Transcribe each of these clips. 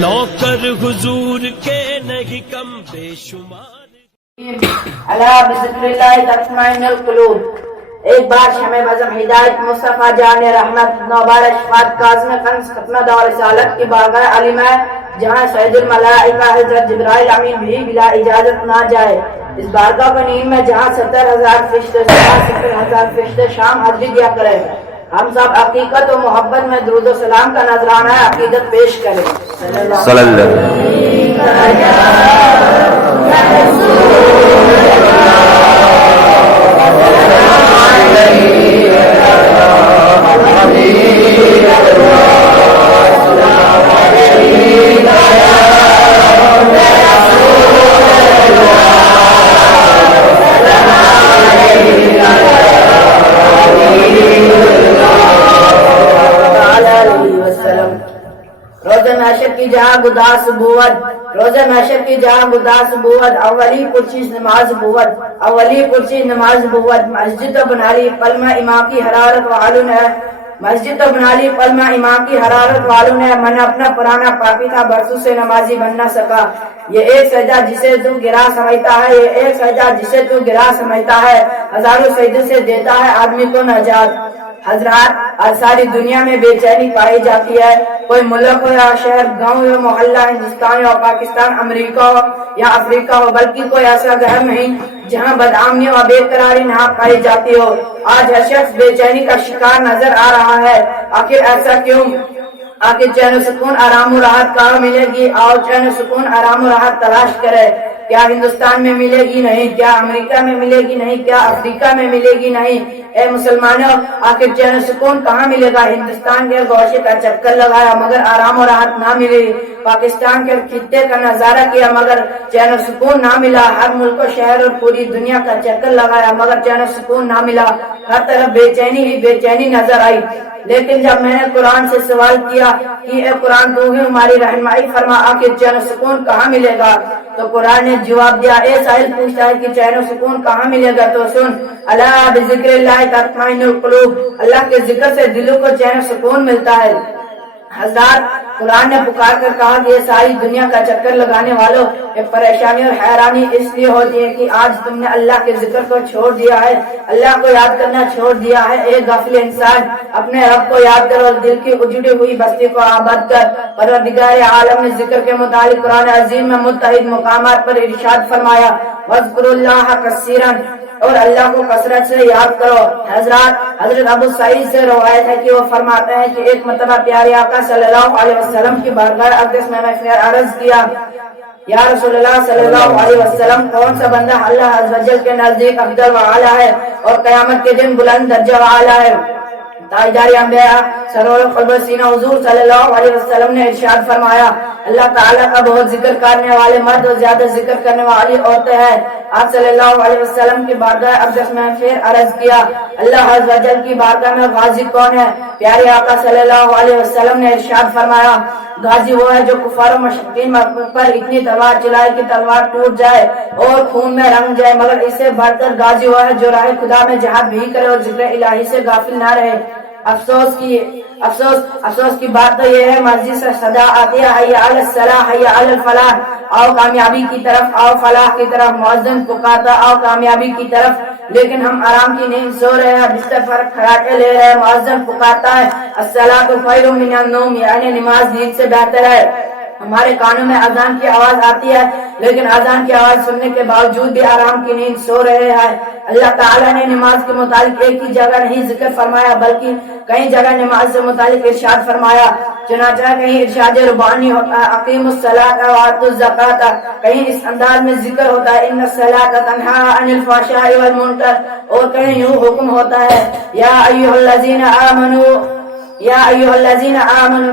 نوکر حضور کے نہیں کم بے شمار. اللہ بذکر اللہ تطمئن القلوب. ایک بار شمع بزم ہدایت مصطفیٰ جان رحمت نوبار شفاعت قاسم قنص ختمہ دور رسالت کی بارگاہ عالمہ جہاں سید الملائکہ حضرت جبرائیل امین بھی بلا اجازت نہ جائے. اس بارگاہ کو نیم میں جہاں 70,000 فرشتے 70,000 فرشتے شام حاضری دیا کرے. ہم سب عقیقت و محبت میں درود و سلام کا نذرانہ عقیدت پیش کریں. صلی اللہ علیہ روزہ محشر کی جہاں گداس بوت اولی پرچیز نماز بوت اولی پرچیز نماز بوت مسجد بنا لی پلمہ امام کی حرارت والوں ہے مسجد تو بنا لی پلمہ امام کی حرارت والوں نے. من اپنا پرانا پاپی تھا برسوں سے نمازی بن نہ سکا. یہ ایک سجدہ جسے تو گرا سمجھتا ہے یہ ایک سجدہ جسے تو گرا سمجھتا ہے ہزاروں سجدے سے دیتا ہے آدمی کو نجات. حضرات آج ساری دنیا میں بے چینی پائی جاتی ہے. کوئی ملک ہو یا شہر گاؤں یا محلہ ہندوستان یا پاکستان امریکہ ہو یا افریقہ ہو بلکہ کوئی ایسا گھر نہیں جہاں بدامنی اور بے قراری نہ پائی جاتی ہو. آج ہر شخص بے چینی کا شکار نظر آ رہا ہے. آخر ایسا کیوں؟ آخر چین و سکون آرام و راحت کہاں ملے گی؟ آؤ چین و سکون آرام و راحت تلاش کرے. کیا ہندوستان میں ملے گی؟ نہیں. کیا امریکہ میں ملے گی؟ نہیں. کیا افریقہ میں ملے گی؟ نہیں. اے مسلمانوں آخر چین و سکون کہاں ملے گا؟ ہندوستان کے گوشے کا چکر لگایا مگر آرام و راحت نہ ملی. پاکستان کے خطے کا نظارہ کیا مگر چین و سکون نہ ملا. ہر ملک و شہر اور پوری دنیا کا چکر لگایا مگر چین و سکون نہ ملا. ہر طرف بے چینی ہی بے چینی نظر آئی. لیکن جب میں نے قرآن سے سوال کیا کہ اے قرآن تو ہی ہماری رہنمائی فرما آخر چین و سکون کہاں ملے گا تو قرآن نے جواب دیا. اے سائل پوچھتا ہے کہ چین و سکون کہاں ملے گا تو سن. اللہ بذکر اللہ تطمئن القلوب. اللہ کے ذکر سے دلوں کو چین و سکون ملتا ہے. حضرات قرآن نے پکار کر کہا کہ یہ ساری دنیا کا چکر لگانے والوں یہ پریشانی اور حیرانی اس لیے ہوتی ہے کہ آج تم نے اللہ کے ذکر کو چھوڑ دیا ہے اللہ کو یاد کرنا چھوڑ دیا ہے. ایک غافل انسان اپنے رب کو یاد کرو اور دل کی اجڑی ہوئی بستی کو آباد کر. پروردگار عالم نے ذکر کے متعلق قرآن عظیم میں متعدد مقامات پر ارشاد فرمایا وَاذْكُرُوا اللَّهَ كَثِيرًا اور اللہ کو کثرت سے یاد کرو. حضرات حضرت ابو سعید سے روایت ہے کہ وہ فرماتے ہیں کہ ایک مرتبہ پیارے آقا صلی اللہ علیہ وسلم کی بارگاہ اقدس میں عرض کیا یا رسول اللہ صلی اللہ علیہ وسلم کون سا بندہ اللہ عز و جل کے نزدیک افضل و اعلیٰ ہے اور قیامت کے دن بلند درجہ و اعلیٰ ہے؟ تاجدار انبیاء سرور قلب سینہ حضور صلی اللہ علیہ وسلم نے ارشاد فرمایا اللہ تعالیٰ کا بہت ذکر کرنے والے مرد اور زیادہ ذکر کرنے والی عورتیں ہیں. آپ صلی اللہ علیہ وسلم کی بارگاہ اقدس میں پھر عرض کیا اللہ عز و جل کی بارگاہ میں غازی کون ہے؟ پیارے آقا صلی اللہ علیہ وسلم نے ارشاد فرمایا غازی وہ ہے جو کفار و مشرکین پر اتنی تلوار چلائے کہ تلوار ٹوٹ جائے اور خون میں رنگ جائے مگر اس سے بڑھ کر غازی وہ ہے جو راہ خدا میں جہاد بھی کرے اور ذکر الہی سے غافل نہ رہے. افسوس کی بات تو یہ ہے مسجد سے صدا آتی ہے حی علی الصلاح حی علی الفلاح آؤ کامیابی کی طرف آؤ فلاح کی طرف. مؤذن پکارتا آؤ کامیابی کی طرف لیکن ہم آرام کی نیند سو رہے ہیں بستر پر کھڑاٹے لے رہے ہیں. مؤذن پکارتا ہے الصلاۃ خیر من النوم یعنی نماز نیند سے بہتر ہے. ہمارے کانوں میں اذان کی آواز آتی ہے لیکن اذان کی آواز سننے کے باوجود بھی آرام کی نیند سو رہے ہیں. اللہ تعالیٰ نے نماز کے متعلق ایک ہی جگہ نہیں ذکر فرمایا بلکہ کئی جگہ نماز سے متعلق ارشاد فرمایا. چنانچہ کہیں ارشاد ربانی ہوتا ہے اقیموا الصلاۃ وآتوا الزکاۃ کہیں اس انداز میں ذکر ہوتا ہے ان الصلاۃ تنہی عن الفحشاء والمنکر اور کہیں یوں حکم ہوتا ہے یا ایھا الذین آمنوا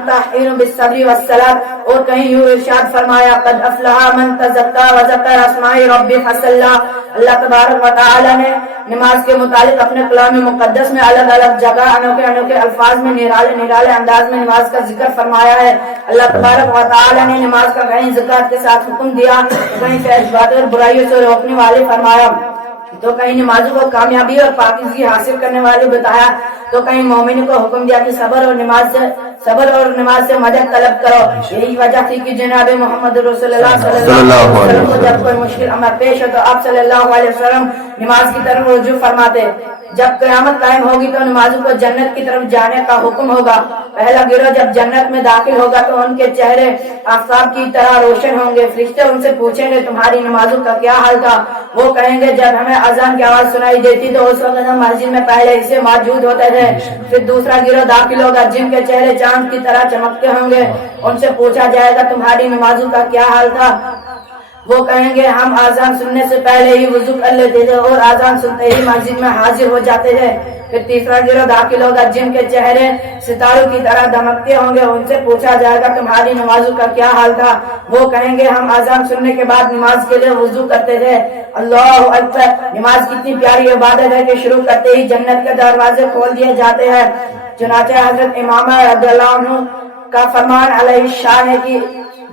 طہروا بالصبر والصلاۃ اور کہیں یوں ارشاد فرمایا قد افلح من تزکا وذکر اسماء ربہ فصلی. اللہ تبارک و تعالی نے نماز کے متعلق اپنے کلام مقدس میں الگ الگ جگہ انوکھے الفاظ میں نرالے انداز میں نماز کا ذکر فرمایا ہے. اللہ تبارک و تعالی نے نماز کا کہیں زکات کے ساتھ حکم دیا کہیں فحش باتوں اور برائیوں سے روکنے والے فرمایا. تو کہیں نمازوں کو کامیابی اور پاکیزگی حاصل کرنے والے بتایا، تو کہیں مومن کو حکم دیا کہ صبر اور نماز سے مدد طلب کرو۔ یہی وجہ تھی کہ جناب محمد رسول اللہ صلی اللہ علیہ وسلم کو جب کوئی مشکل امر پیش ہو تو آپ صلی اللہ علیہ وسلم نماز کی طرف رجوع فرماتے۔ جب قیامت قائم ہوگی تو نمازوں کو جنت کی طرف جانے کا حکم ہوگا۔ پہلا گروہ جب جنت میں داخل ہوگا تو ان کے چہرے آفتاب کی طرح روشن ہوں گے۔ فرشتے ان سے پوچھیں گے تمہاری نمازوں کا کیا حال تھا؟ وہ کہیں گے جب ہمیں اذان کی آواز سنائی دیتی تو اس وقت ہم مسجد میں پہلے اسے موجود ہوتے تھے۔ پھر دوسرا گروہ داخل ہوگا جن کے چہرے چاند کی طرح چمکتے ہوں گے۔ ان سے پوچھا جائے گا تمہاری نمازوں کا کیا حال تھا؟ وہ کہیں گے ہم آزان سننے سے پہلے ہی وضو کر لیتے تھے اور آزان سنتے ہی مسجد میں حاضر ہو جاتے تھے۔ پھر تیسرا گروہ داخل ہوگا جن کے چہرے ستاروں کی طرح دمکتے ہوں گے۔ ان سے پوچھا جائے گا تمہاری نمازوں کا کیا حال تھا؟ وہ کہیں گے ہم آزان سننے کے بعد نماز کے لیے وضو کرتے تھے۔ اللہ اکبر! نماز کتنی پیاری عبادت ہے کہ شروع کرتے ہی جنت کے دروازے کھول دیے جاتے ہیں۔ چنانچہ حضرت امامہ رضی اللہ عنہ کا فرمان علیہ الشان ہے کہ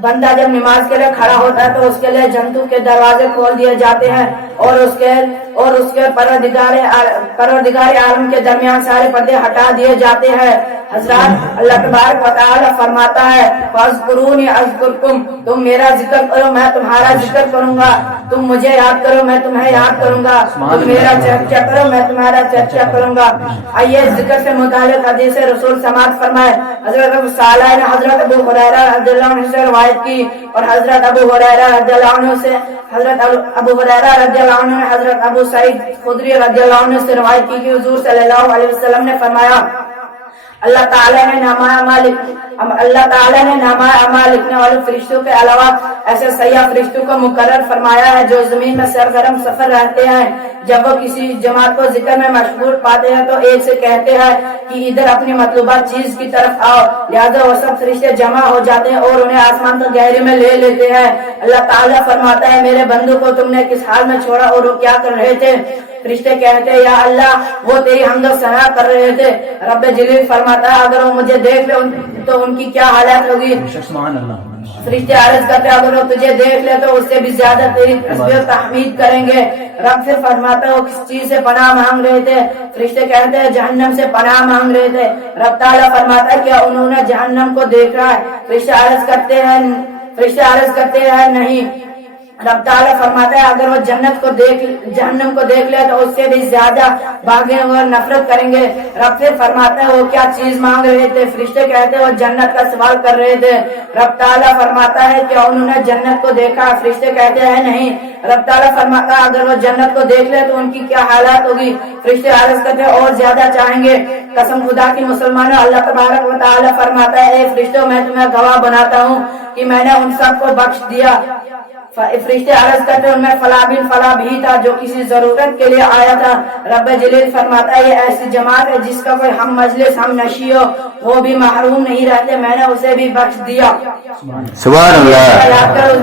بندہ جب نماز کے لیے کھڑا ہوتا ہے تو اس کے لیے جنتوں کے دروازے کھول دیے جاتے ہیں اور اس کے پروردگار عالم کے درمیان سارے پردے ہٹا دیے جاتے ہیں۔ حضرات اللہ تبارک و تعالی فرماتا ہے فاذکرونی اذکرکم، تم میرا ذکر کرو میں تمہارا ذکر کروں گا، تم مجھے یاد کرو میں تمہیں یاد کروں گا، تم میرا چرچا کرو میں تمہارا چرچا کروں گا۔ آئیے ذکر سے متعلق حدیث رسول سماعت فرمائے۔ حضرت ابو صالح نے حضرت ابو ہریرہ رضی اللہ عنہ سے روایت کی اور حضرت ابو ہریرہ رضی اللہ عنہ سے حضرت ابو سعید خدری رضی اللہ عنہ سے روایت کی کہ حضور صلی اللہ علیہ وسلم نے فرمایا اللہ تعالیٰ نے نامہ اعمال لکھنے والے فرشتوں کے علاوہ ایسے سیاح فرشتوں کو مقرر فرمایا ہے جو زمین میں سرگرم سفر رہتے ہیں۔ جب وہ کسی جماعت کو ذکر میں مشغول پاتے ہیں تو ایک سے کہتے ہیں کہ ادھر اپنی مطلوبہ چیز کی طرف آؤ، لہذا وہ سب فرشتے جمع ہو جاتے ہیں اور انہیں آسمان تک گہری میں لے لیتے ہیں۔ اللہ تعالیٰ فرماتا ہے میرے بندوں کو تم نے کس حال میں چھوڑا اور وہ کیا کر رہے تھے؟ فرشتے کہتے ہیں یا اللہ وہ تیری حمد و ثنا کر رہے تھے۔ رب جلیل فرماتا ہے اگر وہ مجھے دیکھ لے تو ان کی کیا حالت ہوگی؟ فرشتے عرض کرتے ہیں اگر وہ تجھے دیکھ لے تو اس سے بھی زیادہ تیری تسبیح و تحمید کریں گے۔ رب پھر فرماتا ہے وہ کس چیز سے پناہ مانگ رہے تھے؟ فرشتے کہتے ہیں جہنم سے پناہ مانگ رہے تھے۔ رب تعالیٰ فرماتا ہے کیا انہوں نے جہنم کو دیکھا ہے؟ فرشتے عرض کرتے ہیں نہیں۔ رب تعالیٰ فرماتا ہے اگر وہ جہنم کو دیکھ لے تو اس سے بھی زیادہ بھاگیں اور نفرت کریں گے۔ رب پھر فرماتا ہے وہ کیا چیز مانگ رہے تھے؟ فرشتے کہتے ہیں وہ جنت کا سوال کر رہے تھے۔ رب تعالیٰ فرماتا ہے کیا انہوں نے جنت کو دیکھا؟ فرشتے کہتے ہیں نہیں۔ رب تعالیٰ فرماتا ہے اگر وہ جنت کو دیکھ لے تو ان کی کیا حالات ہوگی؟ فرشتے عرض کرتے ہیں اور زیادہ چاہیں گے۔ قسم خدا کی مسلمانوں اللہ تبارک و تعالیٰ فرماتا ہے اے فرشتوں میں تمہیں گواہ بناتا ہوں کہ میں نے ان سب کو بخش دیا۔ فرشتے عرض کرتے ان میں فلاں بن فلاں بھی تھا جو کسی ضرورت کے لیے آیا تھا۔ رب جلیل فرماتا ہے یہ ایسی جماعت ہے جس کا کوئی ہم مجلس ہم نشی ہو وہ بھی محروم نہیں رہتے، میں نے اسے بھی بخش دیا۔ سبحان اللہ۔ یاد کر اس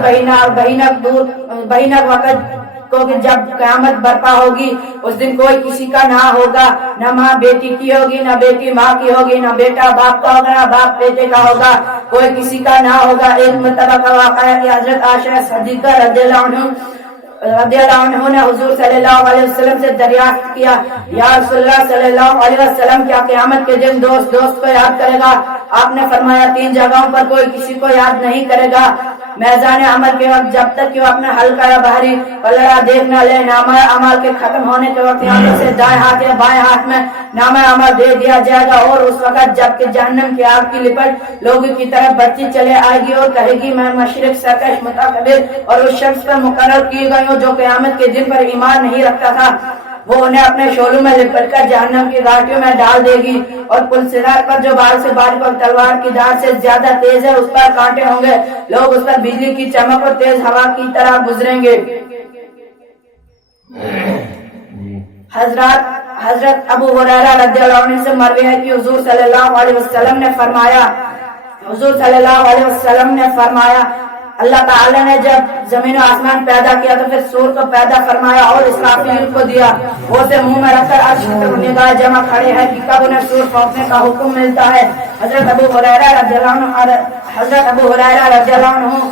بھینک وقت کو کہ جب قیامت برپا ہوگی اس دن کوئی کسی کا نہ ہوگا، نہ ماں بیٹی کی ہوگی، نہ بیٹی ماں کی ہوگی، نہ بیٹا باپ کا ہوگا، نہ باپ بیٹے کا ہوگا، کوئی کسی کا نہ ہوگا۔ ایک مرتبہ کا واقعہ ہے کہ حضرت عائشہ صدیقہ رضی اللہ عنہ نے حضور صلی اللہ علیہ وسلم سے دریافت کیا یا رسول اللہ صلی اللہ علیہ وسلم کیا قیامت کے دن دوست کو یاد کرے گا؟ آپ نے فرمایا 3 جگہوں پر کوئی کسی کو یاد نہیں کرے گا، میزان عمل کے وقت جب تک کہ وہ اپنا ہلکا یا باہری پلڑا دیکھ نہ لے، نامہ اعمال کے ختم ہونے کے وقت یہاں سے دائیں ہاتھ یا بائیں ہاتھ میں نامہ عمل دے دیا جائے گا، اور اس وقت جب کہ جہنم کی آگ کی لپٹ لوگوں کی طرف بڑھتی چلے آئے گی اور کہے گی میں مشرق سرکش متکبر اور اس شخص پر مقرر کی گئی ہوں جو قیامت کے دن پر ایمان نہیں رکھتا تھا، وہ انہیں اپنے شولوں میں لپٹ کر جہنم کی گھاٹیوں میں ڈال دے گی، اور پل صراط پر جو بال سے بال پر تلوار کی دھار سے زیادہ تیز ہے اس پر کانٹے ہوں گے، لوگ اس پر بجلی کی چمک اور تیز ہوا کی طرح گزریں گے۔ حضرت ابو ہریرہ رضی اللہ عنہ سے مروی ہے کہ حضور صلی اللہ علیہ وسلم نے فرمایا اللہ تعالیٰ نے جب زمین و آسمان پیدا کیا تو پھر سور کو پیدا فرمایا اور اسرافیل کو دیا، وہ اسے منہ میں رکھ کر عرش پر نگاہ جمع کھڑے ہیں کہ کب انہیں سور پھونکنے کا حکم ملتا ہے۔ حضرت ابو ہریرہ رضی اللہ عنہ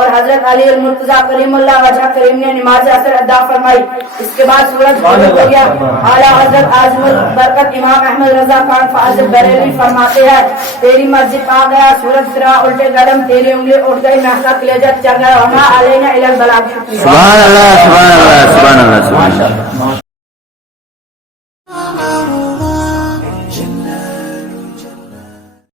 اور حضرت علی المرتضیٰ کریم اللہ وجہ کریم نے نماز اثر ادا فرمائی. اس کے بعد سورج غروب ہو گیا. اعلیٰ حضرت اعظم البرکت امام احمد رضا خان فاضل بریلوی فرماتے ہیں تیری مسجد آ گیا سورج پھرا الٹے قدم تیری انگلی اٹھ گئی محکا کلیجر چل گیا وما علینا الا البلاغ. سبحان اللہ سبحان اللہ سبحان اللہ.